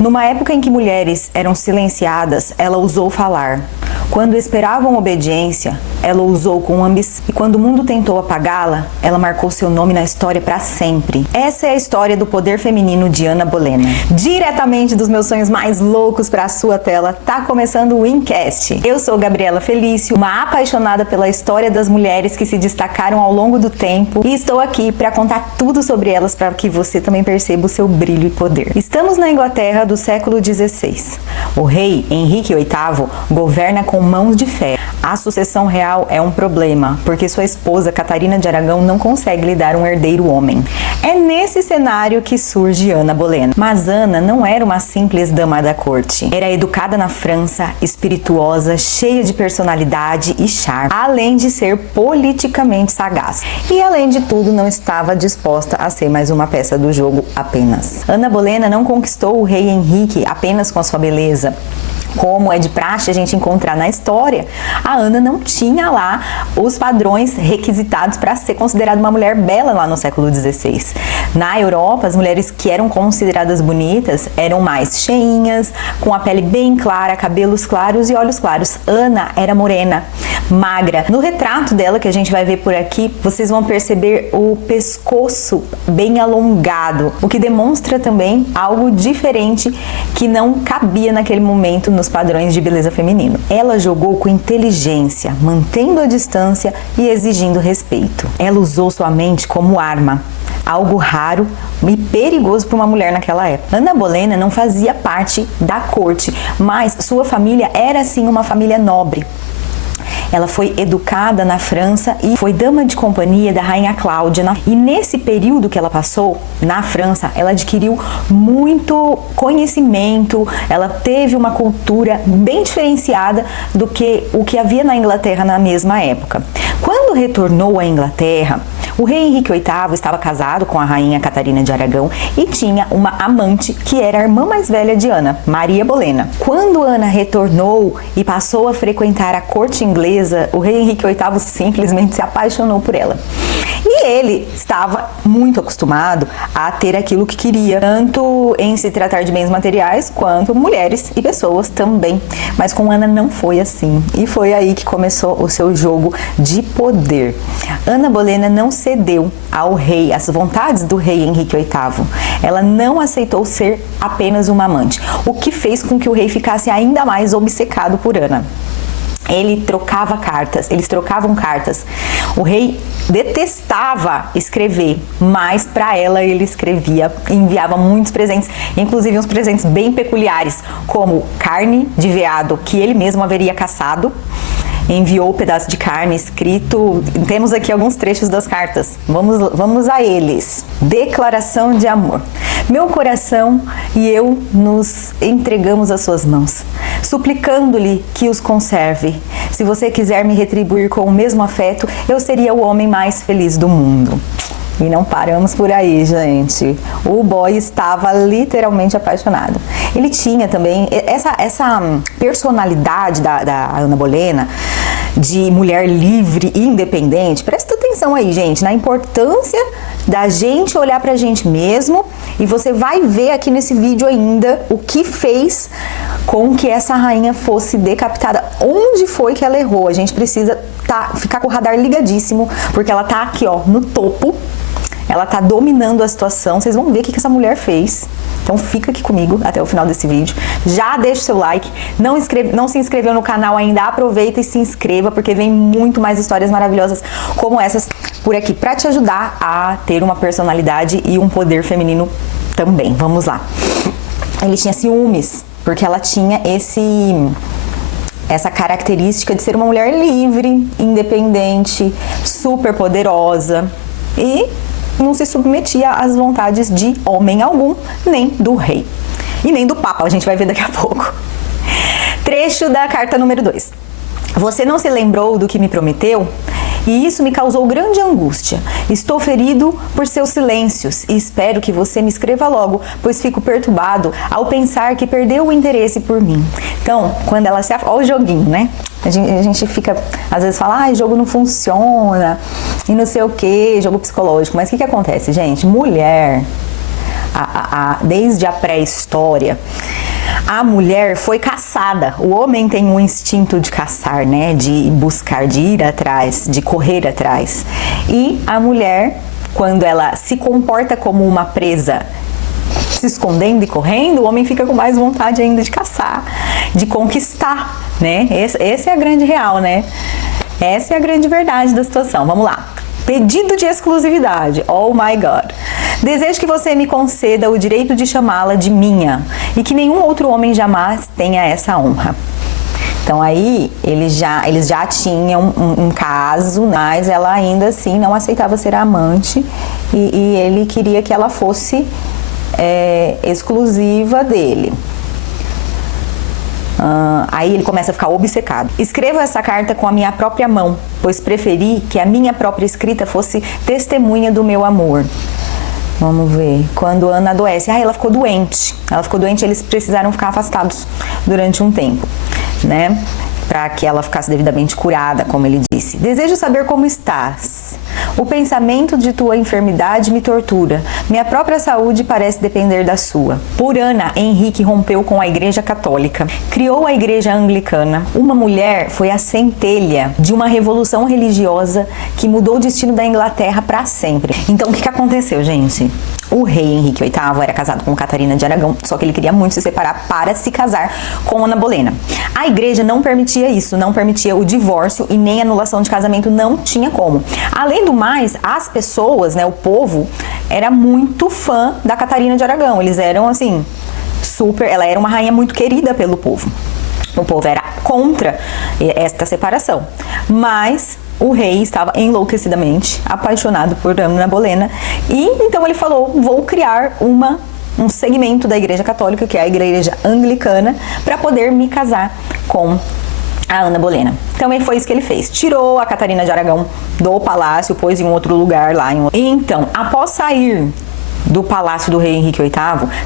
Numa época em que mulheres eram silenciadas, ela ousou falar. Quando esperavam obediência, ela ousou com ambição. E quando o mundo tentou apagá-la, ela marcou seu nome na história para sempre. Essa é a história do poder feminino de Ana Bolena. Diretamente dos meus sonhos mais loucos para a sua tela, tá começando o Wincast. Eu sou Gabriela Felício, uma apaixonada pela história das mulheres que se destacaram ao longo do tempo, e estou aqui para contar tudo sobre elas para que você também perceba o seu brilho e poder. Estamos na Inglaterra do século XVI. O rei Henrique VIII governa com mãos de ferro. A sucessão real é um problema, porque sua esposa Catarina de Aragão não consegue lhe dar um herdeiro homem. É nesse cenário que surge Ana Bolena. Mas Ana não era uma simples dama da corte. Era educada na França, espirituosa, cheia de personalidade e charme, além de ser politicamente sagaz. E além de tudo, não estava disposta a ser mais uma peça do jogo apenas. Ana Bolena não conquistou o rei Henrique apenas com a sua beleza. Como é de praxe a gente encontrar na história, a Ana não tinha lá os padrões requisitados para ser considerada uma mulher bela lá no século XVI. Na Europa, as mulheres que eram consideradas bonitas eram mais cheinhas, com a pele bem clara, cabelos claros e olhos claros. Ana era morena, magra. No retrato dela, que a gente vai ver por aqui, vocês vão perceber o pescoço bem alongado, o que demonstra também algo diferente que não cabia naquele momento nos padrões de beleza feminino. Ela jogou com inteligência, mantendo a distância e exigindo respeito. Ela usou sua mente como arma, algo raro e perigoso para uma mulher naquela época. Ana Bolena não fazia parte da corte, mas sua família era sim uma família nobre. Ela foi educada na França e foi dama de companhia da rainha Cláudia. E nesse período que ela passou na França, ela adquiriu muito conhecimento, ela teve uma cultura bem diferenciada do que o que havia na Inglaterra na mesma época. Quando retornou à Inglaterra, o rei Henrique VIII estava casado com a rainha Catarina de Aragão e tinha uma amante que era a irmã mais velha de Ana, Maria Bolena. Quando Ana retornou e passou a frequentar a corte inglesa, o rei Henrique VIII simplesmente se apaixonou por ela. E ele estava muito acostumado a ter aquilo que queria, tanto em se tratar de bens materiais, quanto mulheres e pessoas também. Mas com Ana não foi assim. E foi aí que começou o seu jogo de poder. Ana Bolena não cedeu ao rei, às vontades do rei Henrique VIII. Ela não aceitou ser apenas uma amante, o que fez com que o rei ficasse ainda mais obcecado por Ana. Eles trocavam cartas. O rei detestava escrever, mas para ela ele escrevia e enviava muitos presentes, inclusive uns presentes bem peculiares, como carne de veado que ele mesmo haveria caçado. Enviou um pedaço de carne escrito, temos aqui alguns trechos das cartas, vamos a eles. Declaração de amor. Meu coração e eu nos entregamos às suas mãos, suplicando-lhe que os conserve. Se você quiser me retribuir com o mesmo afeto, eu seria o homem mais feliz do mundo. E não paramos por aí, gente. O boy estava literalmente apaixonado. Ele tinha também essa personalidade da Ana Bolena, de mulher livre e independente. Presta atenção aí, gente, na importância da gente olhar pra gente mesmo. E você vai ver aqui nesse vídeo ainda o que fez com que essa rainha fosse decapitada. Onde foi que ela errou? A gente precisa ficar com o radar ligadíssimo, porque ela tá aqui, ó, no topo. Ela tá dominando a situação. Vocês vão ver o que essa mulher fez. Então fica aqui comigo até o final desse vídeo. Já deixa o seu like. Não se inscreveu no canal ainda, aproveita e se inscreva, porque vem muito mais histórias maravilhosas como essas por aqui, para te ajudar a ter uma personalidade e um poder feminino também. Vamos lá. Ele tinha ciúmes, porque ela tinha essa característica de ser uma mulher livre, independente, super poderosa e não se submetia às vontades de homem algum, nem do rei. E nem do papa, a gente vai ver daqui a pouco. Trecho da carta número 2. Você não se lembrou do que me prometeu? E isso me causou grande angústia. Estou ferido por seus silêncios e espero que você me escreva logo, pois fico perturbado ao pensar que perdeu o interesse por mim. Então, quando ela se... Olha o joguinho, né? A gente fica, às vezes fala, jogo não funciona, e não sei o que, jogo psicológico. Mas o que acontece, gente? Mulher, desde a pré-história, a mulher foi caçada. O homem tem um instinto de caçar, né? De buscar, de ir atrás, de correr atrás. E a mulher, quando ela se comporta como uma presa, se escondendo e correndo, o homem fica com mais vontade ainda de caçar, de conquistar, né? Essa é a grande real, né? Essa é a grande verdade da situação. Vamos lá. Pedido de exclusividade. Oh my God. Desejo que você me conceda o direito de chamá-la de minha e que nenhum outro homem jamais tenha essa honra. Então aí eles já tinham um caso, mas ela ainda assim não aceitava ser amante e ele queria que ela fosse exclusiva dele. Aí ele começa a ficar obcecado. Escrevo essa carta com a minha própria mão, pois preferi que a minha própria escrita fosse testemunha do meu amor. Vamos ver. Quando Ana adoece. Ela ficou doente. Eles precisaram ficar afastados durante um tempo, né? Para que ela ficasse devidamente curada, como ele disse. Desejo saber como estás. O pensamento de tua enfermidade me tortura. Minha própria saúde parece depender da sua. Por Ana, Henrique rompeu com a Igreja Católica. Criou a Igreja Anglicana. Uma mulher foi a centelha de uma revolução religiosa que mudou o destino da Inglaterra para sempre. Então, o que aconteceu, gente? O rei Henrique VIII era casado com Catarina de Aragão, só que ele queria muito se separar para se casar com Ana Bolena. A igreja não permitia isso, não permitia o divórcio e nem anulação de casamento, não tinha como. Além do mais, as pessoas, né, o povo, era muito fã da Catarina de Aragão. Eles eram assim, ela era uma rainha muito querida pelo povo. O povo era contra esta separação, mas o rei estava enlouquecidamente apaixonado por Ana Bolena e então ele falou, vou criar um segmento da Igreja Católica, que é a Igreja Anglicana, para poder me casar com a Ana Bolena. Então foi isso que ele fez. Tirou a Catarina de Aragão do palácio, pôs em um outro lugar lá. Então, após sair do palácio do rei Henrique VIII,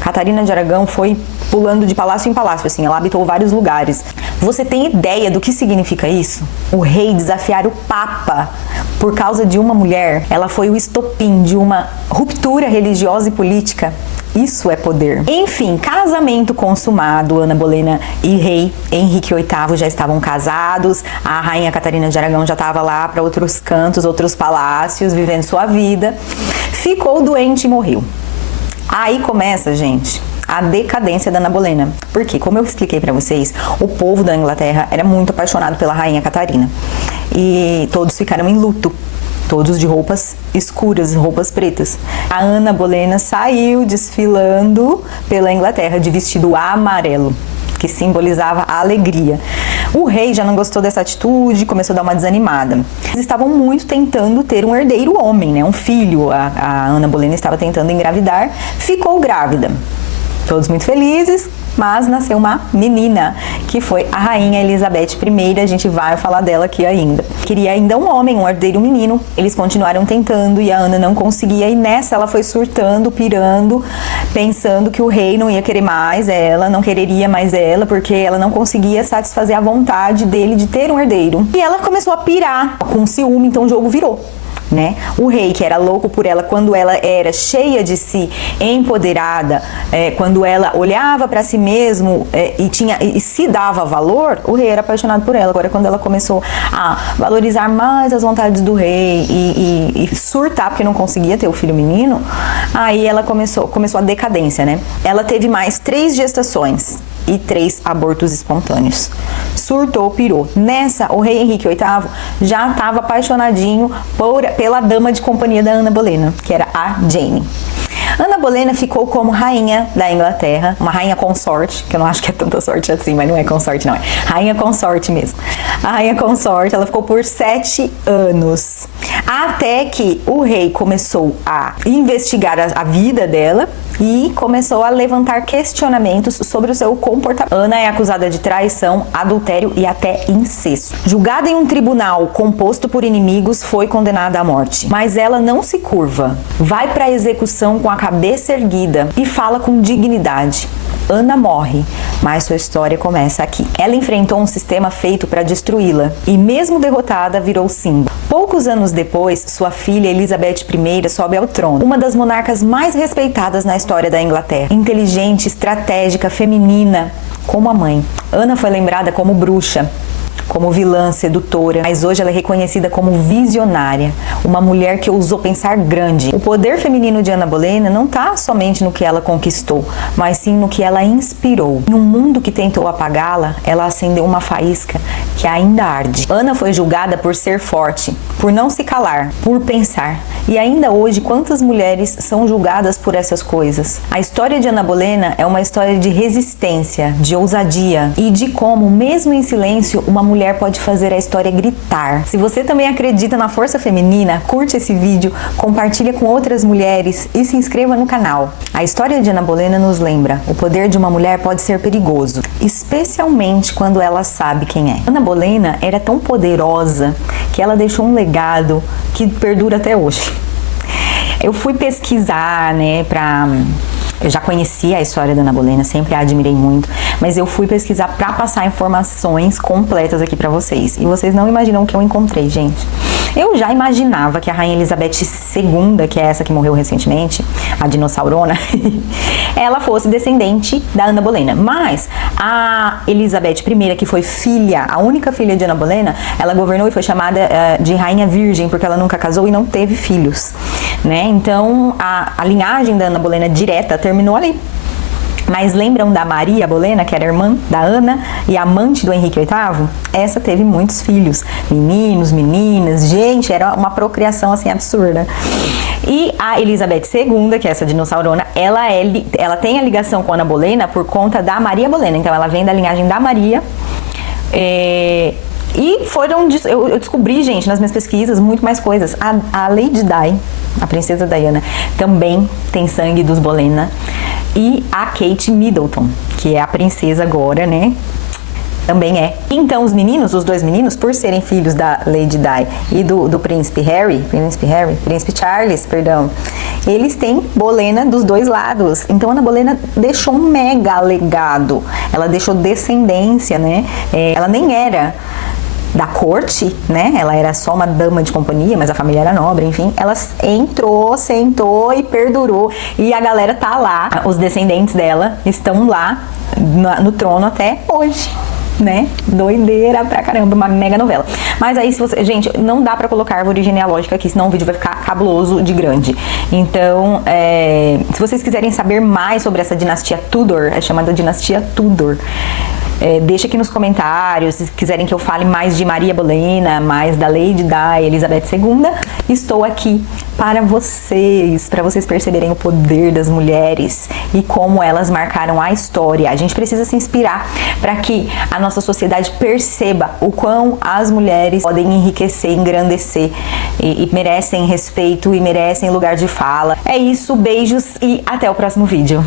Catarina de Aragão foi pulando de palácio em palácio, assim, ela habitou vários lugares. Você tem ideia do que significa isso? O rei desafiar o Papa por causa de uma mulher. Ela foi o estopim de uma ruptura religiosa e política. Isso é poder. Enfim, casamento consumado. Ana Bolena e rei Henrique VIII já estavam casados. A rainha Catarina de Aragão já estava lá para outros cantos, outros palácios, vivendo sua vida. Ficou doente e morreu. Aí começa, gente, a decadência da Ana Bolena. Porque, como eu expliquei para vocês, o povo da Inglaterra era muito apaixonado pela rainha Catarina. E todos ficaram em luto. Todos de roupas escuras, roupas pretas. A Ana Bolena saiu desfilando pela Inglaterra de vestido amarelo, que simbolizava a alegria. O rei já não gostou dessa atitude, começou a dar uma desanimada. Eles estavam muito tentando ter um herdeiro homem, né? Um filho. A Ana Bolena estava tentando engravidar, ficou grávida. Todos muito felizes, mas nasceu uma menina, que foi a rainha Elizabeth I, a gente vai falar dela aqui ainda. Queria ainda um homem, um herdeiro menino, eles continuaram tentando e a Ana não conseguia, e nessa ela foi surtando, pirando, pensando que o rei não ia querer mais ela, não quereria mais ela, porque ela não conseguia satisfazer a vontade dele de ter um herdeiro. E ela começou a pirar com ciúme, então o jogo virou. Né? O rei, que era louco por ela quando ela era cheia de si, empoderada, quando ela olhava para si mesmo e se dava valor, o rei era apaixonado por ela. Agora, quando ela começou a valorizar mais as vontades do rei e surtar porque não conseguia ter o filho menino, aí ela começou a decadência, né? Ela teve mais 3 gestações e 3 abortos espontâneos. Surtou, pirou. Nessa, o rei Henrique VIII já estava apaixonadinho pela dama de companhia da Ana Bolena, que era a Jane. Ana Bolena ficou como rainha da Inglaterra, uma rainha consorte, que eu não acho que é tanta sorte assim, mas não é consorte não, é rainha consorte mesmo. A rainha consorte, ela ficou por 7 anos, até que o rei começou a investigar a vida dela e começou a levantar questionamentos sobre o seu comportamento. Ana é acusada de traição, adultério e até incesto. Julgada em um tribunal composto por inimigos, foi condenada à morte. Mas ela não se curva, vai para a execução com a cabeça erguida e fala com dignidade. Ana morre, mas sua história começa aqui. Ela enfrentou um sistema feito para destruí-la e, mesmo derrotada, virou símbolo. Poucos anos depois, sua filha Elizabeth I sobe ao trono, uma das monarcas mais respeitadas na história da Inglaterra. Inteligente, estratégica, feminina, como a mãe. Ana foi lembrada como bruxa, como vilã, sedutora, mas hoje ela é reconhecida como visionária, uma mulher que ousou pensar grande. O poder feminino de Ana Bolena não está somente no que ela conquistou, mas sim no que ela inspirou. Num mundo que tentou apagá-la, ela acendeu uma faísca que ainda arde. Ana foi julgada por ser forte, por não se calar, por pensar. E ainda hoje, quantas mulheres são julgadas por essas coisas? A história de Ana Bolena é uma história de resistência, de ousadia e de como, mesmo em silêncio, uma mulher pode fazer a história gritar. Se você também acredita na força feminina, curte esse vídeo, compartilha com outras mulheres e se inscreva no canal. A história de Ana Bolena nos lembra: o poder de uma mulher pode ser perigoso, especialmente quando ela sabe quem é. Ana Bolena era tão poderosa que ela deixou um legado que perdura até hoje. Eu fui pesquisar, né, eu já conhecia a história da Ana Bolena, sempre a admirei muito, mas eu fui pesquisar para passar informações completas aqui para vocês. E vocês não imaginam o que eu encontrei, gente. Eu já imaginava que a Rainha Elizabeth II, que é essa que morreu recentemente, a dinossaurona, ela fosse descendente da Ana Bolena. Mas a Elizabeth I, que foi filha, a única filha de Ana Bolena, ela governou e foi chamada de Rainha Virgem, porque ela nunca casou e não teve filhos, né? Então, a linhagem da Ana Bolena direta terminou ali. Mas lembram da Maria Bolena, que era irmã da Ana e amante do Henrique VIII? Essa teve muitos filhos, meninos, meninas, gente, era uma procriação assim absurda. E a Elizabeth II, que é essa dinossaurona, ela tem a ligação com a Ana Bolena por conta da Maria Bolena, então ela vem da linhagem da Maria. E eu descobri, gente, nas minhas pesquisas, muito mais coisas. A Lady Di, a princesa Diana, também tem sangue dos Bolena. E a Kate Middleton, que é a princesa agora, né? Também é. Então os meninos, os dois meninos, por serem filhos da Lady Di e do príncipe Charles, perdão, eles têm Bolena dos dois lados. Então Ana Bolena deixou um mega legado. Ela deixou descendência, né? Ela nem era da corte, né? Ela era só uma dama de companhia, mas a família era nobre, enfim. Ela entrou, sentou e perdurou. E a galera tá lá, os descendentes dela estão lá no trono até hoje, né? Doideira pra caramba, uma mega novela. Mas aí, se você... Gente, não dá pra colocar árvore genealógica aqui, senão o vídeo vai ficar cabuloso de grande. Então, se vocês quiserem saber mais sobre essa dinastia Tudor, é chamada dinastia Tudor, deixa aqui nos comentários. Se quiserem que eu fale mais de Maria Bolena, mais da Lady Di, Elizabeth II, estou aqui para vocês perceberem o poder das mulheres e como elas marcaram a história. A gente precisa se inspirar para que a nossa sociedade perceba o quão as mulheres podem enriquecer, engrandecer e merecem respeito e merecem lugar de fala. É isso, beijos e até o próximo vídeo.